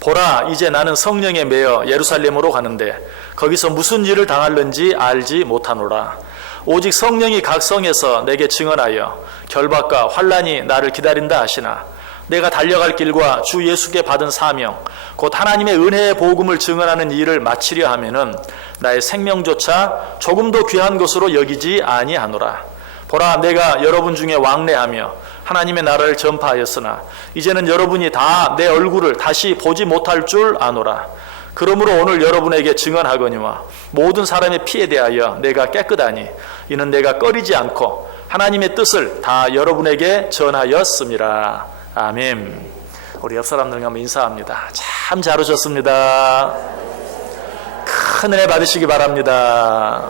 보라, 이제 나는 성령에 매여 예루살렘으로 가는데 거기서 무슨 일을 당할는지 알지 못하노라. 오직 성령이 각 성에서 내게 증언하여 결박과 환난이 나를 기다린다 하시나 내가 달려갈 길과 주 예수께 받은 사명 곧 하나님의 은혜의 복음을 증언하는 일을 마치려 하면은 나의 생명조차 조금도 귀한 것으로 여기지 아니하노라. 보라, 내가 여러분 중에 왕래하며 하나님의 나라를 전파하였으나 이제는 여러분이 다 내 얼굴을 다시 보지 못할 줄 아노라. 그러므로 오늘 여러분에게 증언하거니와 모든 사람의 피에 대하여 내가 깨끗하니 이는 내가 꺼리지 않고 하나님의 뜻을 다 여러분에게 전하였음이라. 아멘. 우리 옆 사람들과 한번 인사합니다. 참 잘 오셨습니다. 큰 은혜 받으시기 바랍니다.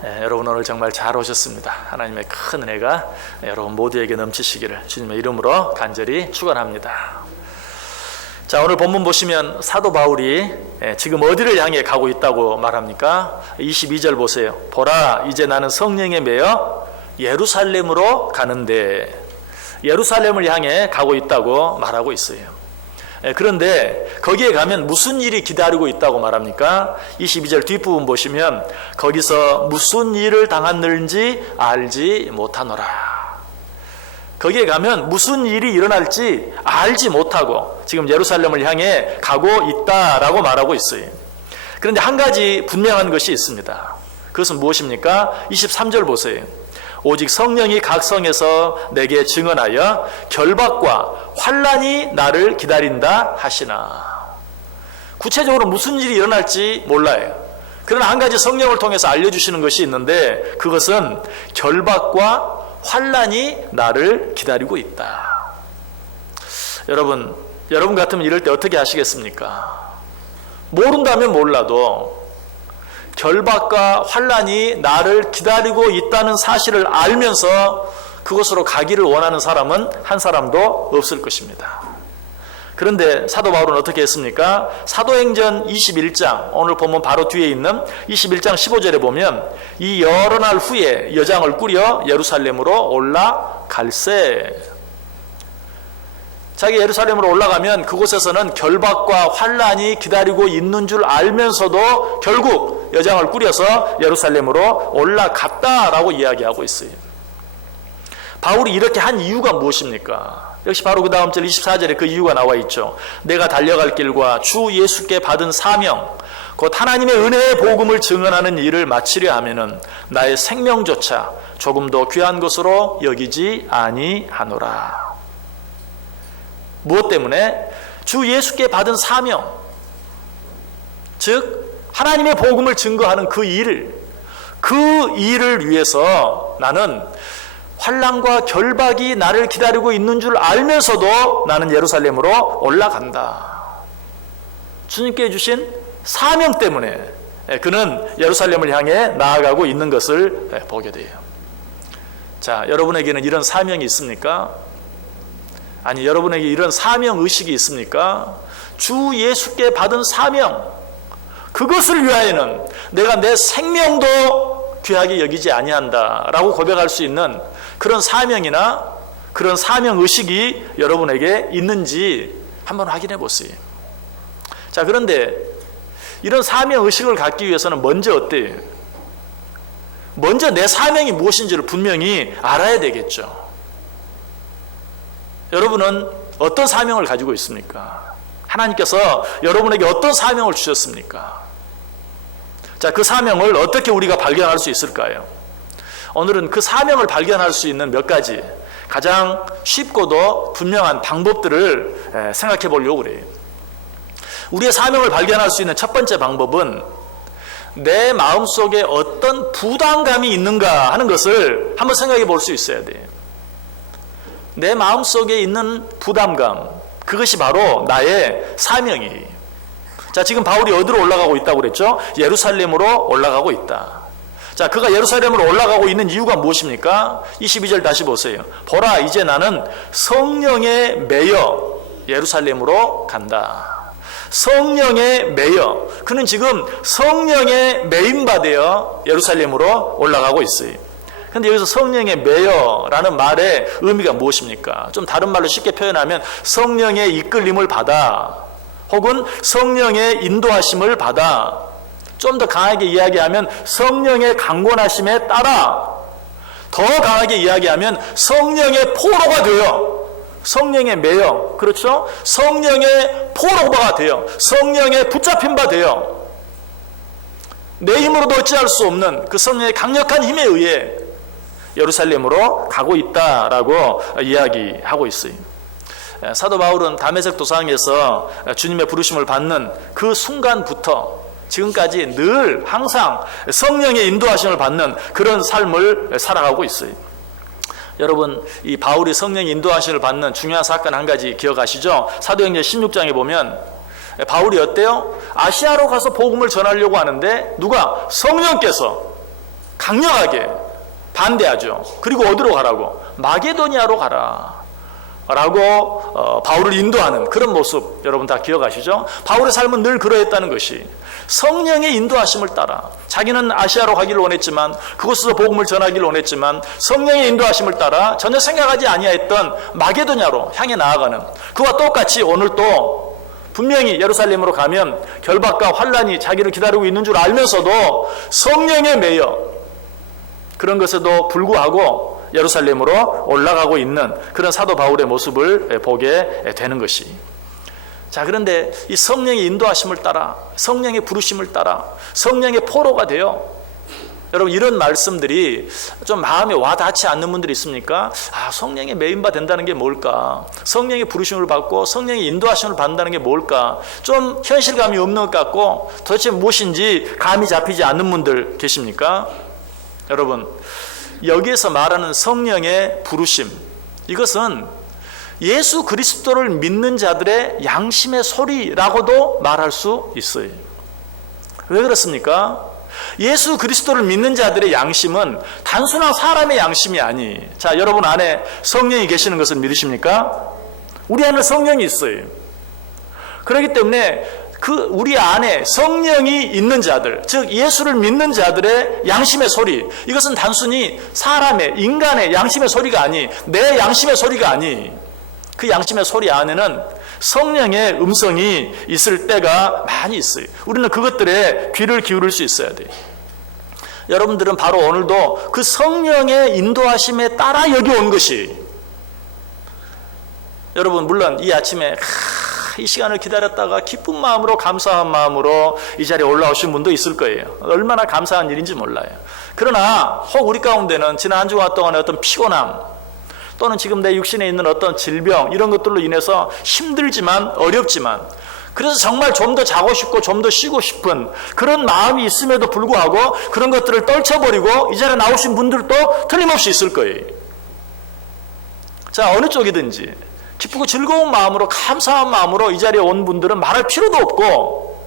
네, 여러분 오늘 정말 잘 오셨습니다. 하나님의 큰 은혜가 여러분 모두에게 넘치시기를 주님의 이름으로 간절히 축원합니다. 자, 오늘 본문 보시면 사도 바울이 지금 어디를 향해 가고 있다고 말합니까? 22절 보세요. 보라, 이제 나는 성령에 매여 예루살렘으로 가는데, 예루살렘을 향해 가고 있다고 말하고 있어요. 그런데 거기에 가면 무슨 일이 기다리고 있다고 말합니까? 22절 뒷부분 보시면 거기서 무슨 일을 당하는지 알지 못하노라. 거기에 가면 무슨 일이 일어날지 알지 못하고 지금 예루살렘을 향해 가고 있다라고 말하고 있어요. 그런데 한 가지 분명한 것이 있습니다. 그것은 무엇입니까? 23절 보세요. 오직 성령이 각 성에서 내게 증언하여 결박과 환난이 나를 기다린다 하시나. 구체적으로 무슨 일이 일어날지 몰라요. 그러나 한 가지 성령을 통해서 알려주시는 것이 있는데 그것은 결박과 환난이 나를 기다리고 있다. 여러분 같으면 이럴 때 어떻게 하시겠습니까? 모른다면 몰라도 결박과 환난이 나를 기다리고 있다는 사실을 알면서 그곳으로 가기를 원하는 사람은 한 사람도 없을 것입니다. 그런데 사도 바울은 어떻게 했습니까? 사도행전 21장, 오늘 보면 바로 뒤에 있는 21장 15절에 보면 이 여러 날 후에 여장을 꾸려 예루살렘으로 올라갈세. 자기 예루살렘으로 올라가면 그곳에서는 결박과 환난이 기다리고 있는 줄 알면서도 결국 여장을 꾸려서 예루살렘으로 올라갔다라고 이야기하고 있어요. 바울이 이렇게 한 이유가 무엇입니까? 역시 바로 그 다음 절 24절에 그 이유가 나와 있죠. 내가 달려갈 길과 주 예수께 받은 사명 곧 하나님의 은혜의 복음을 증언하는 일을 마치려 하면은 나의 생명조차 조금도 귀한 것으로 여기지 아니하노라. 무엇 때문에? 주 예수께 받은 사명, 즉 하나님의 복음을 증거하는 그 일을 위해서 나는 환난과 결박이 나를 기다리고 있는 줄 알면서도 나는 예루살렘으로 올라간다. 주님께 주신 사명 때문에 그는 예루살렘을 향해 나아가고 있는 것을 보게 돼요. 자, 여러분에게는 이런 사명이 있습니까? 아니, 여러분에게 이런 사명 의식이 있습니까? 주 예수께 받은 사명, 그것을 위하여는 내가 내 생명도 귀하게 여기지 아니한다라고 고백할 수 있는 그런 사명이나 그런 사명 의식이 여러분에게 있는지 한번 확인해 보세요. 자, 그런데 이런 사명 의식을 갖기 위해서는 먼저 어때요? 먼저 내 사명이 무엇인지를 분명히 알아야 되겠죠. 여러분은 어떤 사명을 가지고 있습니까? 하나님께서 여러분에게 어떤 사명을 주셨습니까? 자, 그 사명을 어떻게 우리가 발견할 수 있을까요? 오늘은 그 사명을 발견할 수 있는 몇 가지 가장 쉽고도 분명한 방법들을 생각해 보려고 그래요. 우리의 사명을 발견할 수 있는 첫 번째 방법은 내 마음속에 어떤 부담감이 있는가 하는 것을 한번 생각해 볼 수 있어야 돼요. 내 마음속에 있는 부담감, 그것이 바로 나의 사명이에요. 자, 지금 바울이 어디로 올라가고 있다고 그랬죠? 예루살렘으로 올라가고 있다. 자, 그가 예루살렘으로 올라가고 있는 이유가 무엇입니까? 22절 다시 보세요. 보라, 이제 나는 성령에 매여 예루살렘으로 간다. 성령에 매여. 그는 지금 성령에 매임받아 예루살렘으로 올라가고 있어요. 근데 여기서 성령의 매여라는 말의 의미가 무엇입니까? 좀 다른 말로 쉽게 표현하면 성령의 이끌림을 받아, 혹은 성령의 인도하심을 받아, 좀 더 강하게 이야기하면 성령의 강권하심에 따라, 더 강하게 이야기하면 성령의 포로가 되어, 성령의 매여, 그렇죠? 성령의 포로가 되어, 성령의 붙잡힌 바 되어, 내 힘으로도 어찌할 수 없는 그 성령의 강력한 힘에 의해 예루살렘으로 가고 있다라고 이야기하고 있어요. 사도 바울은 다메섹 도상에서 주님의 부르심을 받는 그 순간부터 지금까지 늘 항상 성령의 인도하심을 받는 그런 삶을 살아가고 있어요. 여러분, 이 바울이 성령의 인도하심을 받는 중요한 사건 한 가지 기억하시죠? 사도행전 16장에 보면 바울이 어때요? 아시아로 가서 복음을 전하려고 하는데 누가? 성령께서 강력하게 반대하죠. 그리고 어디로 가라고? 마게도니아로 가라 라고 바울을 인도하는 그런 모습, 여러분 다 기억하시죠? 바울의 삶은 늘 그러했다는 것이 성령의 인도하심을 따라, 자기는 아시아로 가기를 원했지만, 그곳에서 복음을 전하기를 원했지만 성령의 인도하심을 따라 전혀 생각하지 아니하였던 마게도냐로 향해 나아가는, 그와 똑같이 오늘 또 분명히 예루살렘으로 가면 결박과 환란이 자기를 기다리고 있는 줄 알면서도 성령에 매여 그런 것에도 불구하고 예루살렘으로 올라가고 있는 그런 사도 바울의 모습을 보게 되는 것이. 자, 그런데 이 성령의 인도하심을 따라, 성령의 부르심을 따라, 성령의 포로가 되어, 여러분 이런 말씀들이 좀 마음에 와닿지 않는 분들이 있습니까? 아, 성령의 매임바 된다는 게 뭘까? 성령의 부르심을 받고 성령의 인도하심을 받는다는 게 뭘까? 좀 현실감이 없는 것 같고 도대체 무엇인지 감이 잡히지 않는 분들 계십니까? 여러분, 여기에서 말하는 성령의 부르심, 이것은 예수 그리스도를 믿는 자들의 양심의 소리라고도 말할 수 있어요. 왜 그렇습니까? 예수 그리스도를 믿는 자들의 양심은 단순한 사람의 양심이 아니. 자, 여러분 안에 성령이 계시는 것을 믿으십니까? 우리 안에 성령이 있어요. 그렇기 때문에 그 우리 안에 성령이 있는 자들, 즉 예수를 믿는 자들의 양심의 소리, 이것은 단순히 사람의, 인간의 양심의 소리가 아니, 내 양심의 소리가 아니, 그 양심의 소리 안에는 성령의 음성이 있을 때가 많이 있어요. 우리는 그것들에 귀를 기울일 수 있어야 돼요. 여러분들은 바로 오늘도 그 성령의 인도하심에 따라 여기 온 것이, 여러분 물론 이 아침에 이 시간을 기다렸다가 기쁜 마음으로, 감사한 마음으로 이 자리에 올라오신 분도 있을 거예요. 얼마나 감사한 일인지 몰라요. 그러나 혹 우리 가운데는 지난 한 주간 동안의 어떤 피곤함, 또는 지금 내 육신에 있는 어떤 질병, 이런 것들로 인해서 힘들지만 어렵지만, 그래서 정말 좀 더 자고 싶고 좀 더 쉬고 싶은 그런 마음이 있음에도 불구하고 그런 것들을 떨쳐버리고 이 자리에 나오신 분들도 틀림없이 있을 거예요. 자, 어느 쪽이든지 기쁘고 즐거운 마음으로, 감사한 마음으로 이 자리에 온 분들은 말할 필요도 없고,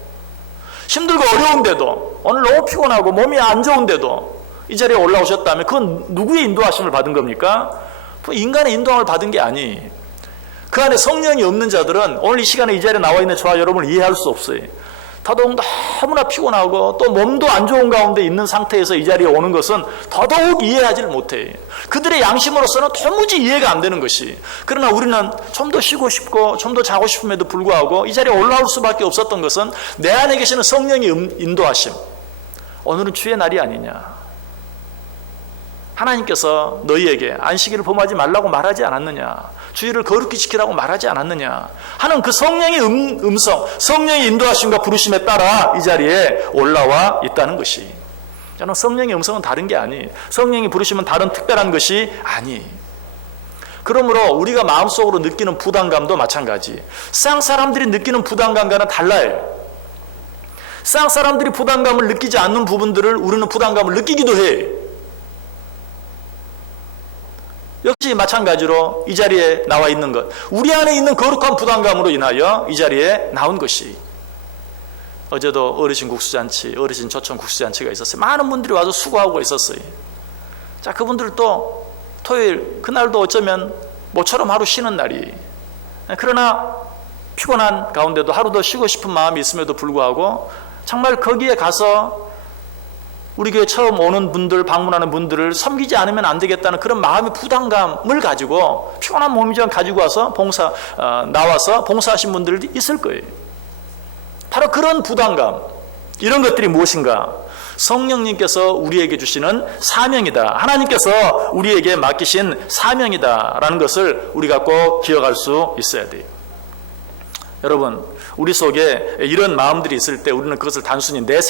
힘들고 어려운데도, 오늘 너무 피곤하고 몸이 안 좋은데도 이 자리에 올라오셨다면 그건 누구의 인도하심을 받은 겁니까? 인간의 인도함을 받은 게 아니. 그 안에 성령이 없는 자들은 오늘 이 시간에 이 자리에 나와 있는 저와 여러분을 이해할 수 없어요. 더더욱 너무나 피곤하고 또 몸도 안 좋은 가운데 있는 상태에서 이 자리에 오는 것은 더더욱 이해하지를 못해요. 그들의 양심으로서는 도무지 이해가 안 되는 것이. 그러나 우리는 좀 더 쉬고 싶고 좀 더 자고 싶음에도 불구하고 이 자리에 올라올 수밖에 없었던 것은 내 안에 계시는 성령의 인도하심. 오늘은 주의 날이 아니냐. 하나님께서 너희에게 안식일을 범하지 말라고 말하지 않았느냐, 주일을 거룩히 지키라고 말하지 않았느냐 하는 그 성령의 음성, 성령의 인도하심과 부르심에 따라 이 자리에 올라와 있다는 것이. 저는 성령의 음성은 다른 게 아니, 성령이 부르심은 다른 특별한 것이 아니. 그러므로 우리가 마음속으로 느끼는 부담감도 마찬가지. 세상 사람들이 느끼는 부담감과는 달라요. 세상 사람들이 부담감을 느끼지 않는 부분들을 우리는 부담감을 느끼기도 해. 역시 마찬가지로 이 자리에 나와 있는 것, 우리 안에 있는 거룩한 부담감으로 인하여 이 자리에 나온 것이. 어제도 어르신 국수잔치, 어르신 초청 국수잔치가 있었어요. 많은 분들이 와서 수고하고 있었어요. 자, 그분들도 토요일 그날도 어쩌면 모처럼 하루 쉬는 날이, 그러나 피곤한 가운데도 하루 더 쉬고 싶은 마음이 있음에도 불구하고 정말 거기에 가서 우리 교회 처음 오는 분들, 방문하는 분들을 섬기지 않으면 안 되겠다는 그런 마음의 부담감을 가지고 피곤한 몸이지만 가지고 와서 나와서 봉사하신 분들이 있을 거예요. 바로 그런 부담감, 이런 것들이 무엇인가? 성령님께서 우리에게 주시는 사명이다. 하나님께서 우리에게 맡기신 사명이다라는 것을 우리가 꼭 기억할 수 있어야 돼요. 여러분, 우리 속에 이런 마음들이 있을 때 우리는 그것을 단순히 내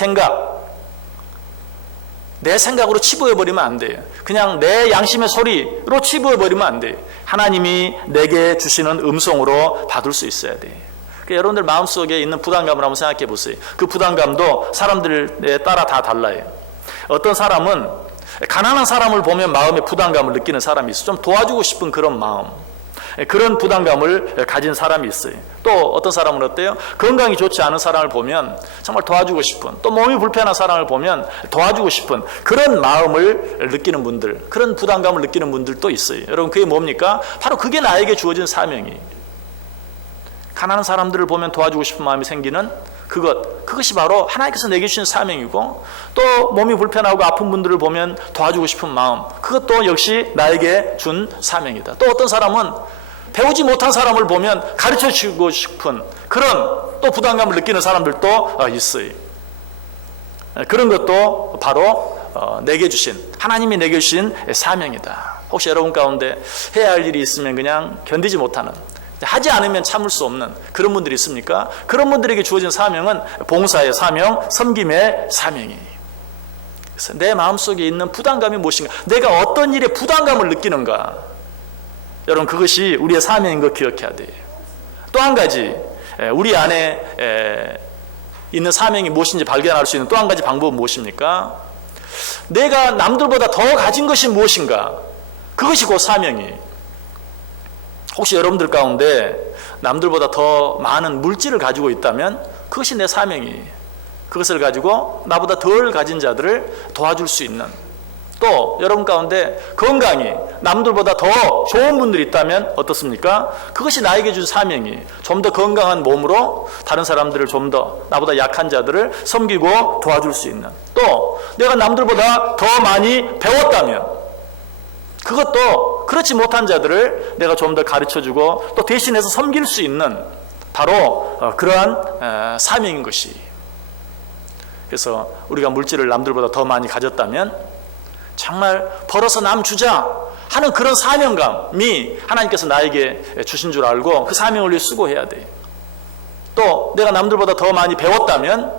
생각으로 치부해버리면 안 돼요. 그냥 내 양심의 소리로 치부해버리면 안 돼요. 하나님이 내게 주시는 음성으로 받을 수 있어야 돼요. 여러분들 마음속에 있는 부담감을 한번 생각해 보세요. 그 부담감도 사람들에 따라 다 달라요. 어떤 사람은 가난한 사람을 보면 마음에 부담감을 느끼는 사람이 있어요. 좀 도와주고 싶은 그런 마음, 그런 부담감을 가진 사람이 있어요. 또 어떤 사람은 어때요? 건강이 좋지 않은 사람을 보면 정말 도와주고 싶은, 또 몸이 불편한 사람을 보면 도와주고 싶은 그런 마음을 느끼는 분들, 그런 부담감을 느끼는 분들도 있어요. 여러분, 그게 뭡니까? 바로 그게 나에게 주어진 사명이에요. 가난한 사람들을 보면 도와주고 싶은 마음이 생기는 그것이 바로 하나님께서 내게 주신 사명이고, 또 몸이 불편하고 아픈 분들을 보면 도와주고 싶은 마음, 그것도 역시 나에게 준 사명이다. 또 어떤 사람은 배우지 못한 사람을 보면 가르쳐주고 싶은 그런 또 부담감을 느끼는 사람들도 있어요. 그런 것도 바로 하나님이 내게 주신 사명이다. 혹시 여러분 가운데 해야 할 일이 있으면 그냥 견디지 못하는, 하지 않으면 참을 수 없는 그런 분들이 있습니까? 그런 분들에게 주어진 사명은 봉사의 사명, 섬김의 사명이에요. 그래서 내 마음속에 있는 부담감이 무엇인가? 내가 어떤 일에 부담감을 느끼는가? 여러분, 그것이 우리의 사명인 거 기억해야 돼요. 또 한 가지, 우리 안에 있는 사명이 무엇인지 발견할 수 있는 또 한 가지 방법은 무엇입니까? 내가 남들보다 더 가진 것이 무엇인가? 그것이 곧 사명이에요. 혹시 여러분들 가운데 남들보다 더 많은 물질을 가지고 있다면 그것이 내 사명이에요. 그것을 가지고 나보다 덜 가진 자들을 도와줄 수 있는, 또 여러분 가운데 건강이 남들보다 더 좋은 분들이 있다면 어떻습니까? 그것이 나에게 준 사명이에요. 좀 더 건강한 몸으로 다른 사람들을, 좀 더 나보다 약한 자들을 섬기고 도와줄 수 있는, 또 내가 남들보다 더 많이 배웠다면 그것도 그렇지 못한 자들을 내가 좀 더 가르쳐주고 또 대신해서 섬길 수 있는 바로 그러한 사명인 것이. 그래서 우리가 물질을 남들보다 더 많이 가졌다면 정말 벌어서 남 주자 하는 그런 사명감이 하나님께서 나에게 주신 줄 알고 그 사명을 위해 수고해야 돼요. 또 내가 남들보다 더 많이 배웠다면,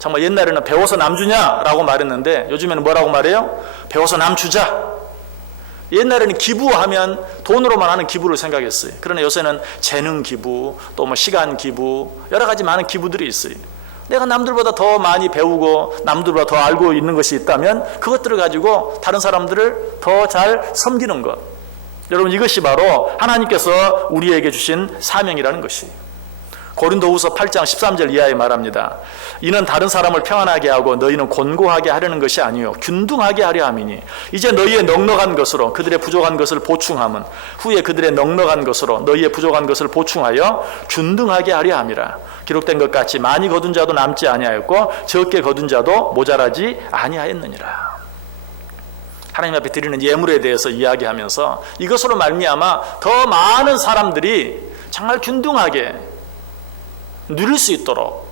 정말 옛날에는 배워서 남 주냐라고 말했는데 요즘에는 뭐라고 말해요? 배워서 남 주자. 옛날에는 기부하면 돈으로만 하는 기부를 생각했어요. 그러나 요새는 재능 기부, 또 시간 기부, 여러 가지 많은 기부들이 있어요. 내가 남들보다 더 많이 배우고 남들보다 더 알고 있는 것이 있다면 그것들을 가지고 다른 사람들을 더 잘 섬기는 것. 여러분, 이것이 바로 하나님께서 우리에게 주신 사명이라는 것이에요. 고린도후서 8장 13절 이하에 말합니다. 이는 다른 사람을 평안하게 하고 너희는 곤고하게 하려는 것이 아니요 균등하게 하려 함이니 이제 너희의 넉넉한 것으로 그들의 부족한 것을 보충함은 후에 그들의 넉넉한 것으로 너희의 부족한 것을 보충하여 균등하게 하려 함이라. 기록된 것 같이 많이 거둔 자도 남지 아니하였고 적게 거둔 자도 모자라지 아니하였느니라. 하나님 앞에 드리는 예물에 대해서 이야기하면서 이것으로 말미암아 더 많은 사람들이 정말 균등하게 누릴 수 있도록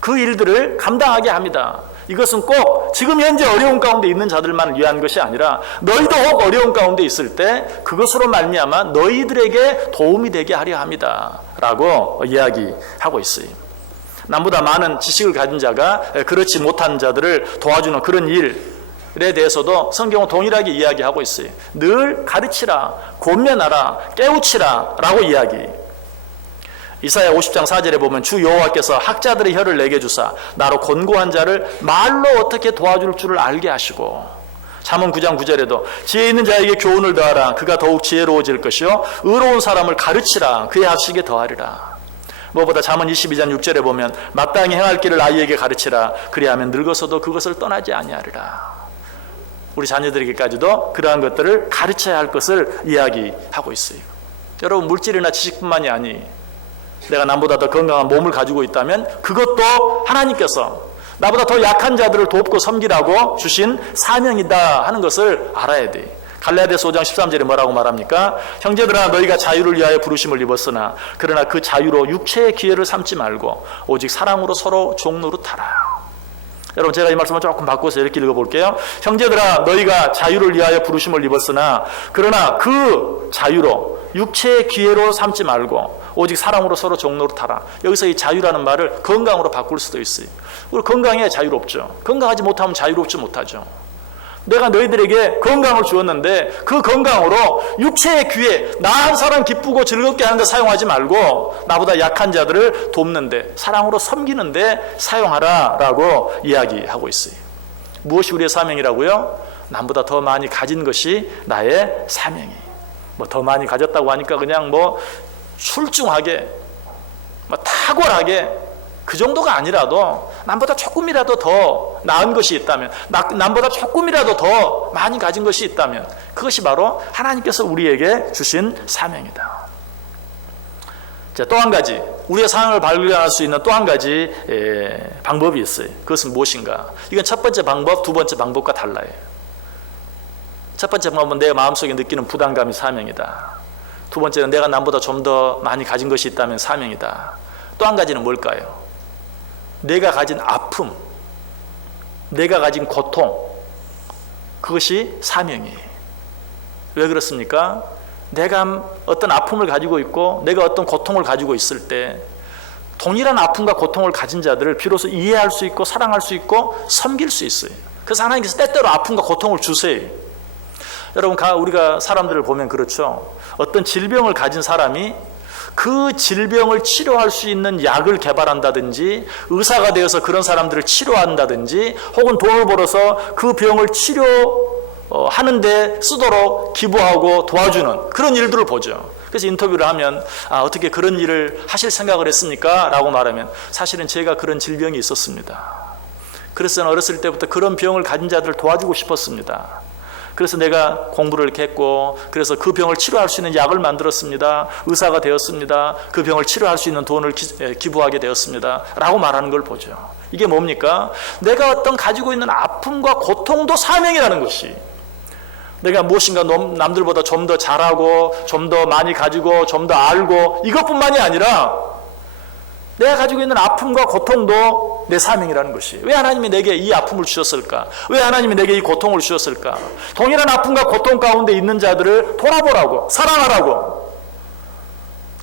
그 일들을 감당하게 합니다. 이것은 꼭 지금 현재 어려운 가운데 있는 자들만 위한 것이 아니라 너희도 혹 어려운 가운데 있을 때 그것으로 말미암아 너희들에게 도움이 되게 하려 합니다 라고 이야기하고 있어요. 남보다 많은 지식을 가진 자가 그렇지 못한 자들을 도와주는 그런 일에 대해서도 성경은 동일하게 이야기하고 있어요. 늘 가르치라, 권면하라, 깨우치라 라고 이야기해요. 이사야 50장 4절에 보면 주 여호와께서 학자들의 혀를 내게 주사 나로 곤고한 자를 말로 어떻게 도와줄 줄을 알게 하시고, 잠언 9장 9절에도 지혜 있는 자에게 교훈을 더하라. 그가 더욱 지혜로워질 것이요 의로운 사람을 가르치라. 그의 학식에 더하리라. 무엇보다 잠언 22장 6절에 보면 마땅히 행할 길을 아이에게 가르치라. 그리하면 늙어서도 그것을 떠나지 아니하리라. 우리 자녀들에게까지도 그러한 것들을 가르쳐야 할 것을 이야기하고 있어요. 여러분, 물질이나 지식뿐만이 아니 내가 남보다 더 건강한 몸을 가지고 있다면 그것도 하나님께서 나보다 더 약한 자들을 돕고 섬기라고 주신 사명이다 하는 것을 알아야 돼. 갈라디아서 5장 13절에 뭐라고 말합니까? 형제들아 너희가 자유를 위하여 부르심을 입었으나 그러나 그 자유로 육체의 기회를 삼지 말고 오직 사랑으로 서로 종노릇하라. 여러분 제가 이 말씀을 조금 바꿔서 이렇게 읽어볼게요. 형제들아 너희가 자유를 위하여 부르심을 입었으나 그러나 그 자유로 육체의 기회로 삼지 말고 오직 사랑으로 서로 종노릇하라. 여기서 이 자유라는 말을 건강으로 바꿀 수도 있어요. 우리 건강해야 자유롭죠. 건강하지 못하면 자유롭지 못하죠. 내가 너희들에게 건강을 주었는데 그 건강으로 육체의 기회, 나 한 사람 기쁘고 즐겁게 하는 데 사용하지 말고 나보다 약한 자들을 돕는데 사랑으로 섬기는데 사용하라라고 이야기하고 있어요. 무엇이 우리의 사명이라고요? 남보다 더 많이 가진 것이 나의 사명이. 뭐 더 많이 가졌다고 하니까 그냥 뭐 출중하게, 뭐 탁월하게 그 정도가 아니라도 남보다 조금이라도 더 나은 것이 있다면, 남보다 조금이라도 더 많이 가진 것이 있다면 그것이 바로 하나님께서 우리에게 주신 사명이다. 자, 또 한 가지 우리의 사명을 발견할 수 있는 또 한 가지 방법이 있어요. 그것은 무엇인가? 이건 첫 번째 방법, 두 번째 방법과 달라요. 첫 번째 방법은 내 마음속에 느끼는 부담감이 사명이다. 두 번째는 내가 남보다 좀 더 많이 가진 것이 있다면 사명이다. 또 한 가지는 뭘까요? 내가 가진 아픔, 내가 가진 고통, 그것이 사명이에요. 왜 그렇습니까? 내가 어떤 아픔을 가지고 있고 내가 어떤 고통을 가지고 있을 때 동일한 아픔과 고통을 가진 자들을 비로소 이해할 수 있고 사랑할 수 있고 섬길 수 있어요. 그래서 하나님께서 때때로 아픔과 고통을 주세요. 여러분 우리가 사람들을 보면 그렇죠. 어떤 질병을 가진 사람이 그 질병을 치료할 수 있는 약을 개발한다든지 의사가 되어서 그런 사람들을 치료한다든지 혹은 돈을 벌어서 그 병을 치료하는 데 쓰도록 기부하고 도와주는 그런 일들을 보죠. 그래서 인터뷰를 하면 어떻게 그런 일을 하실 생각을 했습니까? 라고 말하면 사실은 제가 그런 질병이 있었습니다. 그래서 저는 어렸을 때부터 그런 병을 가진 자들을 도와주고 싶었습니다. 그래서 내가 공부를 이렇게 했고 그래서 그 병을 치료할 수 있는 약을 만들었습니다. 의사가 되었습니다. 그 병을 치료할 수 있는 돈을 기부하게 되었습니다. 라고 말하는 걸 보죠. 이게 뭡니까? 내가 어떤 가지고 있는 아픔과 고통도 사명이라는 것이, 내가 무엇인가 남들보다 좀 더 잘하고 좀 더 많이 가지고 좀 더 알고 이것뿐만이 아니라 내가 가지고 있는 아픔과 고통도 내 사명이라는 것이. 왜 하나님이 내게 이 아픔을 주셨을까? 왜 하나님이 내게 이 고통을 주셨을까? 동일한 아픔과 고통 가운데 있는 자들을 돌아보라고, 사랑하라고.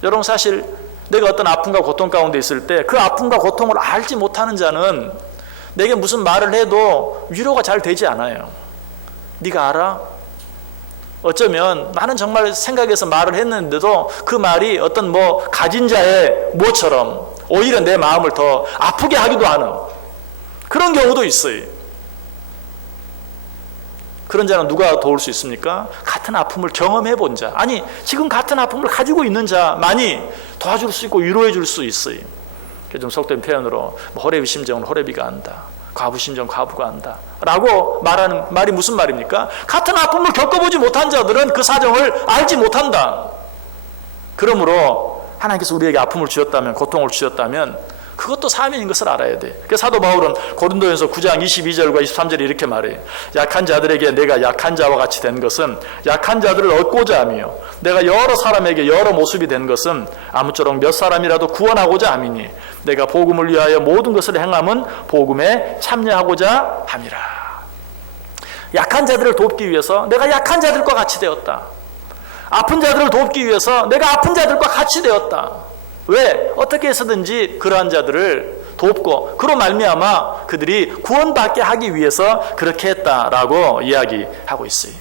여러분 사실 내가 어떤 아픔과 고통 가운데 있을 때 그 아픔과 고통을 알지 못하는 자는 내게 무슨 말을 해도 위로가 잘 되지 않아요. 네가 알아? 어쩌면 나는 정말 생각해서 말을 했는데도 그 말이 어떤 가진 자의 뭐처럼 오히려 내 마음을 더 아프게 하기도 하는 그런 경우도 있어요. 그런 자는 누가 도울 수 있습니까? 같은 아픔을 경험해 본 자, 아니 지금 같은 아픔을 가지고 있는 자만이 도와줄 수 있고 위로해 줄 수 있어요. 좀 속된 표현으로 호레비 심정은 호레비가 안다, 과부 심정 과부가 안다 라고 말하는 말이 무슨 말입니까? 같은 아픔을 겪어보지 못한 자들은 그 사정을 알지 못한다. 그러므로 하나님께서 우리에게 아픔을 주셨다면, 고통을 주셨다면 그것도 사명인 것을 알아야 돼. 그래서 사도 바울은 고린도전서 9장 22절과 23절에 이렇게 말해요. 약한 자들에게 내가 약한 자와 같이 된 것은 약한 자들을 얻고자 함이요 내가 여러 사람에게 여러 모습이 된 것은 아무쪼록 몇 사람이라도 구원하고자 함이니 내가 복음을 위하여 모든 것을 행함은 복음에 참여하고자 함이라. 약한 자들을 돕기 위해서 내가 약한 자들과 같이 되었다. 아픈 자들을 돕기 위해서 내가 아픈 자들과 같이 되었다. 왜? 어떻게 해서든지 그러한 자들을 돕고 그로 말미암아 그들이 구원받게 하기 위해서 그렇게 했다라고 이야기하고 있어요.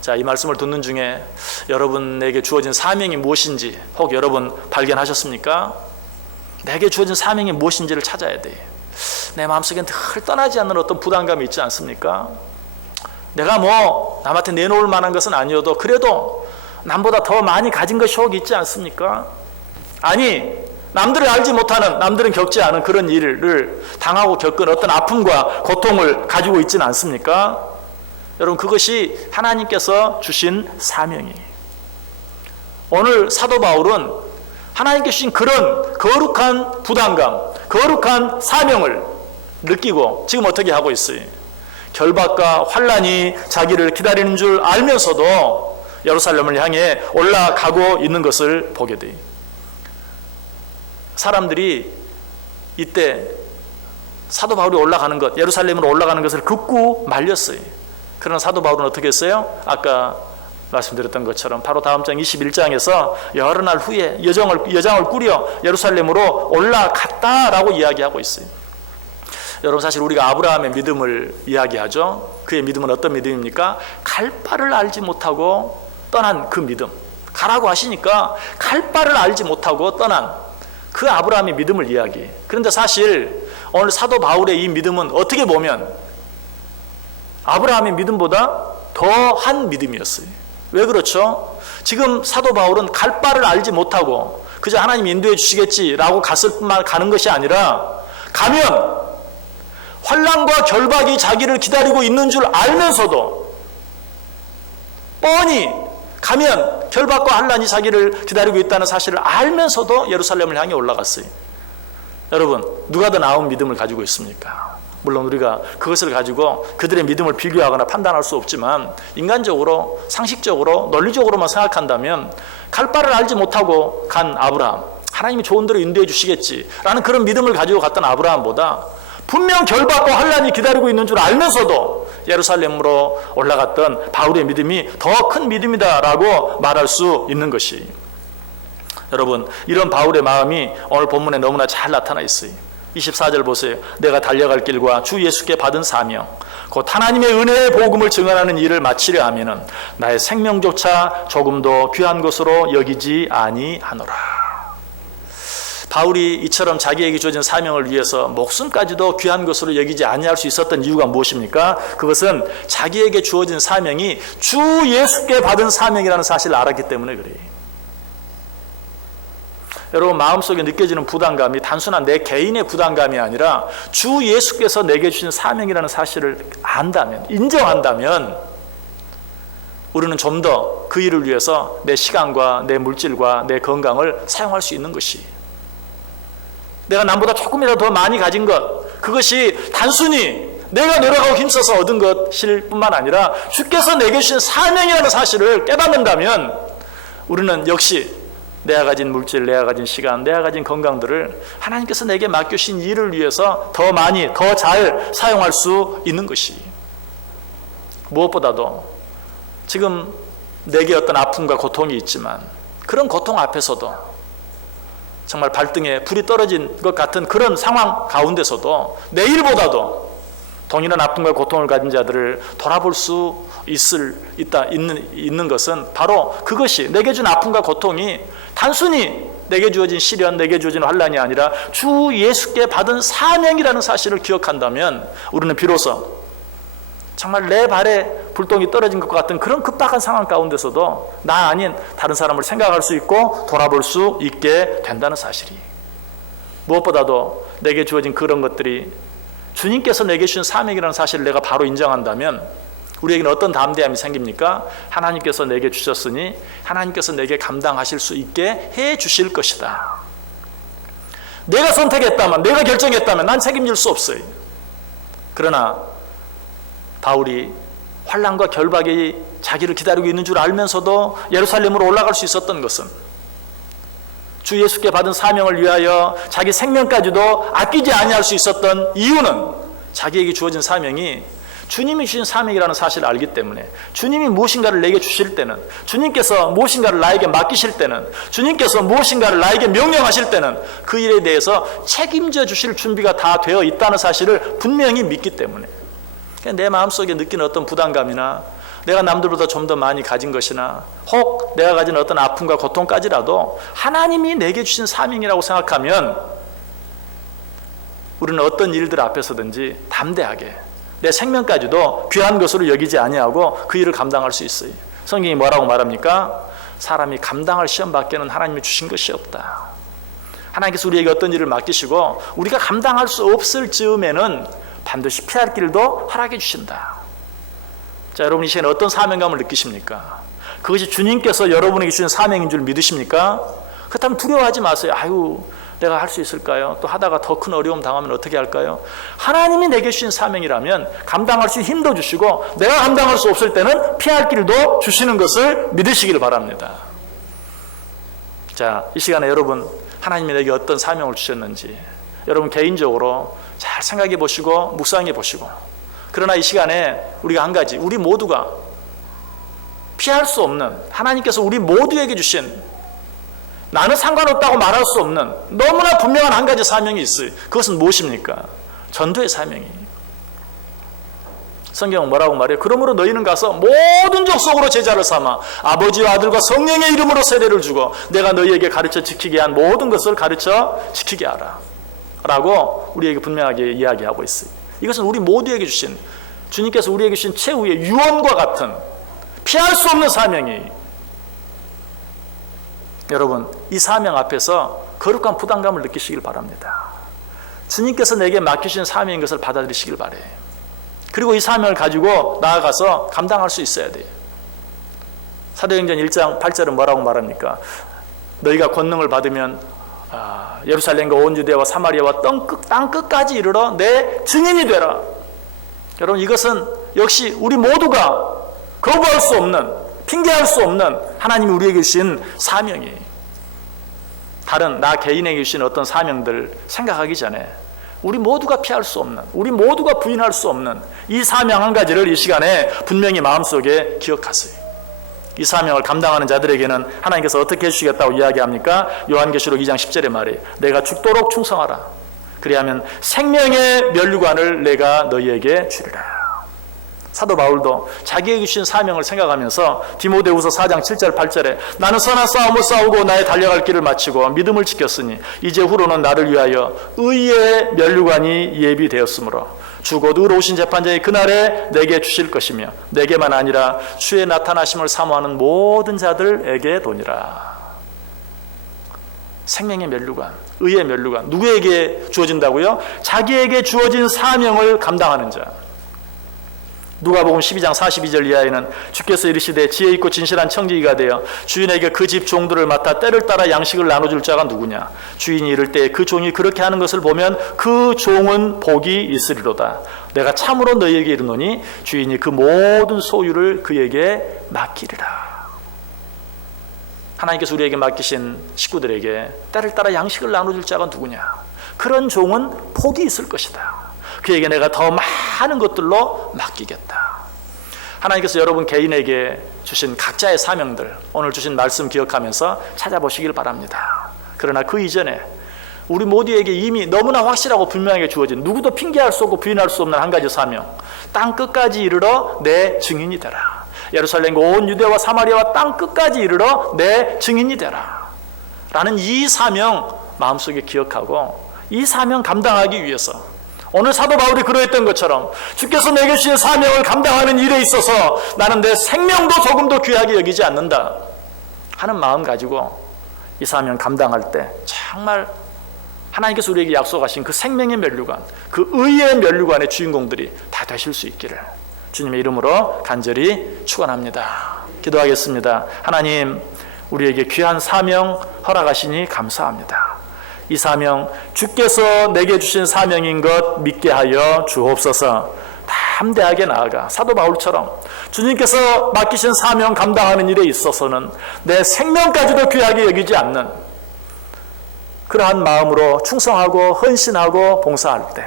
자, 이 말씀을 듣는 중에 여러분에게 주어진 사명이 무엇인지 혹 여러분 발견하셨습니까? 내게 주어진 사명이 무엇인지를 찾아야 돼. 내 마음속에 늘 떠나지 않는 어떤 부담감이 있지 않습니까? 내가 남한테 내놓을 만한 것은 아니어도 그래도 남보다 더 많이 가진 것이 혹 있지 않습니까? 아니 남들을 알지 못하는, 남들은 겪지 않은 그런 일을 당하고 겪은 어떤 아픔과 고통을 가지고 있지는 않습니까? 여러분 그것이 하나님께서 주신 사명이에요. 오늘 사도 바울은 하나님께 주신 그런 거룩한 부담감, 거룩한 사명을 느끼고 지금 어떻게 하고 있어요? 결박과 환란이 자기를 기다리는 줄 알면서도 예루살렘을 향해 올라가고 있는 것을 보게 돼요. 사람들이 이때 사도 바울이 올라가는 것, 예루살렘으로 올라가는 것을 극구 말렸어요. 그러나 사도 바울은 어떻게 했어요? 아까 말씀드렸던 것처럼 바로 다음 장 21장에서 여러 날 후에 여장을 꾸려 예루살렘으로 올라갔다라고 이야기하고 있어요. 여러분, 사실 우리가 아브라함의 믿음을 이야기하죠. 그의 믿음은 어떤 믿음입니까? 갈 바를 알지 못하고 떠난 그 믿음. 가라고 하시니까 갈 바를 알지 못하고 떠난 그 아브라함의 믿음을 이야기해요. 그런데 사실 오늘 사도 바울의 이 믿음은 어떻게 보면 아브라함의 믿음보다 더한 믿음이었어요. 왜 그렇죠? 지금 사도 바울은 갈 바를 알지 못하고 그저 하나님 인도해 주시겠지라고 가는 것이 아니라 가면 환난과 결박이 자기를 기다리고 있는 줄 알면서도 뻔히 가면 결박과 환난이 자기를 기다리고 있다는 사실을 알면서도 예루살렘을 향해 올라갔어요. 여러분, 누가 더 나은 믿음을 가지고 있습니까? 물론 우리가 그것을 가지고 그들의 믿음을 비교하거나 판단할 수 없지만 인간적으로, 상식적으로, 논리적으로만 생각한다면 갈 바를 알지 못하고 간 아브라함, 하나님이 좋은 대로 인도해 주시겠지라는 그런 믿음을 가지고 갔던 아브라함보다 분명 결박과 환난이 기다리고 있는 줄 알면서도 예루살렘으로 올라갔던 바울의 믿음이 더 큰 믿음이다라고 말할 수 있는 것이, 여러분, 이런 바울의 마음이 오늘 본문에 너무나 잘 나타나 있어요. 24절 보세요. 내가 달려갈 길과 주 예수께 받은 사명, 곧 하나님의 은혜의 복음을 증언하는 일을 마치려 하면은 나의 생명조차 조금도 귀한 것으로 여기지 아니하노라. 바울이 이처럼 자기에게 주어진 사명을 위해서 목숨까지도 귀한 것으로 여기지 아니할 수 있었던 이유가 무엇입니까? 그것은 자기에게 주어진 사명이 주 예수께 받은 사명이라는 사실을 알았기 때문에 그래요. 여러분, 마음속에 느껴지는 부담감이 단순한 내 개인의 부담감이 아니라 주 예수께서 내게 주신 사명이라는 사실을 안다면, 인정한다면 우리는 좀 더 그 일을 위해서 내 시간과 내 물질과 내 건강을 사용할 수 있는 것이, 내가 남보다 조금이라도 더 많이 가진 것, 그것이 단순히 내가 노력하고 힘써서 얻은 것일 뿐만 아니라 주께서 내게 주신 사명이라는 사실을 깨닫는다면 우리는 역시 내가 가진 물질, 내가 가진 시간, 내가 가진 건강들을 하나님께서 내게 맡겨주신 일을 위해서 더 많이, 더 잘 사용할 수 있는 것이, 무엇보다도 지금 내게 어떤 아픔과 고통이 있지만 그런 고통 앞에서도 정말 발등에 불이 떨어진 것 같은 그런 상황 가운데서도 내일보다도 동일한 아픔과 고통을 가진 자들을 돌아볼 수 있는 것은 바로 그것이, 내게 준 아픔과 고통이 단순히 내게 주어진 시련, 내게 주어진 환난이 아니라 주 예수께 받은 사명이라는 사실을 기억한다면 우리는 비로소 정말 내 발에 불똥이 떨어진 것 같은 그런 급박한 상황 가운데서도 나 아닌 다른 사람을 생각할 수 있고 돌아볼 수 있게 된다는 사실이, 무엇보다도 내게 주어진 그런 것들이 주님께서 내게 주신 사명이라는 사실을 내가 바로 인정한다면 우리에게는 어떤 담대함이 생깁니까? 하나님께서 내게 주셨으니 하나님께서 내게 감당하실 수 있게 해 주실 것이다. 내가 선택했다면, 내가 결정했다면 난 책임질 수 없어요. 그러나 바울이 환난과 결박이 자기를 기다리고 있는 줄 알면서도 예루살렘으로 올라갈 수 있었던 것은 주 예수께 받은 사명을 위하여 자기 생명까지도 아끼지 아니할 수 있었던 이유는 자기에게 주어진 사명이 주님이 주신 사명이라는 사실을 알기 때문에, 주님이 무엇인가를 내게 주실 때는, 주님께서 무엇인가를 나에게 맡기실 때는, 주님께서 무엇인가를 나에게 명령하실 때는 그 일에 대해서 책임져 주실 준비가 다 되어 있다는 사실을 분명히 믿기 때문에, 내 마음속에 느끼는 어떤 부담감이나 내가 남들보다 좀 더 많이 가진 것이나 혹 내가 가진 어떤 아픔과 고통까지라도 하나님이 내게 주신 사명이라고 생각하면 우리는 어떤 일들 앞에서든지 담대하게 내 생명까지도 귀한 것으로 여기지 아니하고 그 일을 감당할 수 있어요. 성경이 뭐라고 말합니까? 사람이 감당할 시험 밖에는 하나님이 주신 것이 없다. 하나님께서 우리에게 어떤 일을 맡기시고 우리가 감당할 수 없을 즈음에는 반드시 피할 길도 허락해 주신다. 자, 여러분 이 시간에 어떤 사명감을 느끼십니까? 그것이 주님께서 여러분에게 주신 사명인 줄 믿으십니까? 그렇다면 두려워하지 마세요. 아유, 내가 할 수 있을까요? 또 하다가 더 큰 어려움 당하면 어떻게 할까요? 하나님이 내게 주신 사명이라면 감당할 수 있는 힘도 주시고 내가 감당할 수 없을 때는 피할 길도 주시는 것을 믿으시기를 바랍니다. 자, 이 시간에 여러분 하나님이 내게 어떤 사명을 주셨는지 여러분 개인적으로 잘 생각해 보시고 묵상해 보시고, 그러나 이 시간에 우리가 한 가지, 우리 모두가 피할 수 없는, 하나님께서 우리 모두에게 주신, 나는 상관없다고 말할 수 없는 너무나 분명한 한 가지 사명이 있어요. 그것은 무엇입니까? 전도의 사명이. 성경은 뭐라고 말해요? 그러므로 너희는 가서 모든 족속으로 제자를 삼아 아버지와 아들과 성령의 이름으로 세례를 주고 내가 너희에게 가르쳐 지키게 한 모든 것을 가르쳐 지키게 하라 라고 우리에게 분명하게 이야기하고 있어요. 이것은 우리 모두에게 주신, 주님께서 우리에게 주신 최후의 유언과 같은 피할 수 없는 사명이. 여러분, 이 사명 앞에서 거룩한 부담감을 느끼시길 바랍니다. 주님께서 내게 맡기신 사명인 것을 받아들이시길 바래요. 그리고 이 사명을 가지고 나아가서 감당할 수 있어야 돼요. 사도행전 1장 8절은 뭐라고 말합니까? 너희가 권능을 받으면 예루살렘과 온 유대와 사마리아와 땅 끝까지 이르러 내 증인이 되라. 여러분, 이것은 역시 우리 모두가 거부할 수 없는, 핑계할 수 없는 하나님이 우리에게 주신 사명이에요. 다른 나 개인에게 주신 어떤 사명들 생각하기 전에 우리 모두가 피할 수 없는, 우리 모두가 부인할 수 없는 이 사명 한 가지를 이 시간에 분명히 마음속에 기억하세요. 이 사명을 감당하는 자들에게는 하나님께서 어떻게 해주시겠다고 이야기합니까? 요한계시록 2장 10절에 말해요. 내가 죽도록 충성하라. 그리하면 생명의 면류관을 내가 너희에게 주리라. 사도 바울도 자기에게 주신 사명을 생각하면서 디모데후서 4장 7절 8절에 나는 선한 싸움을 싸우고 나의 달려갈 길을 마치고 믿음을 지켰으니 이제 후로는 나를 위하여 의의 면류관이 예비되었으므로 주 곧 의로우신 재판자의 그날에 내게 주실 것이며 내게만 아니라 주의 나타나심을 사모하는 모든 자들에게 도니라. 생명의 면류관, 의의 면류관, 누구에게 주어진다고요? 자기에게 주어진 사명을 감당하는 자. 누가복음 12장 42절 이하에는 주께서 이르시되 지혜 있고 진실한 청지기가 되어 주인에게 그 집 종들을 맡아 때를 따라 양식을 나눠줄 자가 누구냐? 주인이 이를 때 그 종이 그렇게 하는 것을 보면 그 종은 복이 있으리로다. 내가 참으로 너희에게 이르노니 주인이 그 모든 소유를 그에게 맡기리라. 하나님께서 우리에게 맡기신 식구들에게 때를 따라 양식을 나눠줄 자가 누구냐? 그런 종은 복이 있을 것이다. 그에게 내가 더 많은 것들로 맡기겠다. 하나님께서 여러분 개인에게 주신 각자의 사명들, 오늘 주신 말씀 기억하면서 찾아보시길 바랍니다. 그러나 그 이전에 우리 모두에게 이미 너무나 확실하고 분명하게 주어진, 누구도 핑계할 수 없고 부인할 수 없는 한 가지 사명, 땅 끝까지 이르러 내 증인이 되라. 예루살렘과 온 유대와 사마리아와 땅 끝까지 이르러 내 증인이 되라 라는 이 사명 마음속에 기억하고, 이 사명 감당하기 위해서 오늘 사도 바울이 그러했던 것처럼 주께서 내게 주신 사명을 감당하는 일에 있어서 나는 내 생명도 조금도 귀하게 여기지 않는다 하는 마음 가지고 이 사명 감당할 때 정말 하나님께서 우리에게 약속하신 그 생명의 면류관, 그 의의 면류관의 주인공들이 다 되실 수 있기를 주님의 이름으로 간절히 축원합니다. 기도하겠습니다. 하나님, 우리에게 귀한 사명 허락하시니 감사합니다. 이 사명, 주께서 내게 주신 사명인 것 믿게 하여 주옵소서. 담대하게 나아가 사도 바울처럼 주님께서 맡기신 사명 감당하는 일에 있어서는 내 생명까지도 귀하게 여기지 않는 그러한 마음으로 충성하고 헌신하고 봉사할 때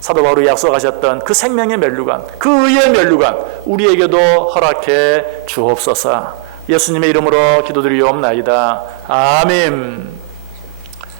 사도 바울이 약속하셨던 그 생명의 면류관, 그 의의 면류관 우리에게도 허락해 주옵소서. 예수님의 이름으로 기도드리옵나이다. 아멘.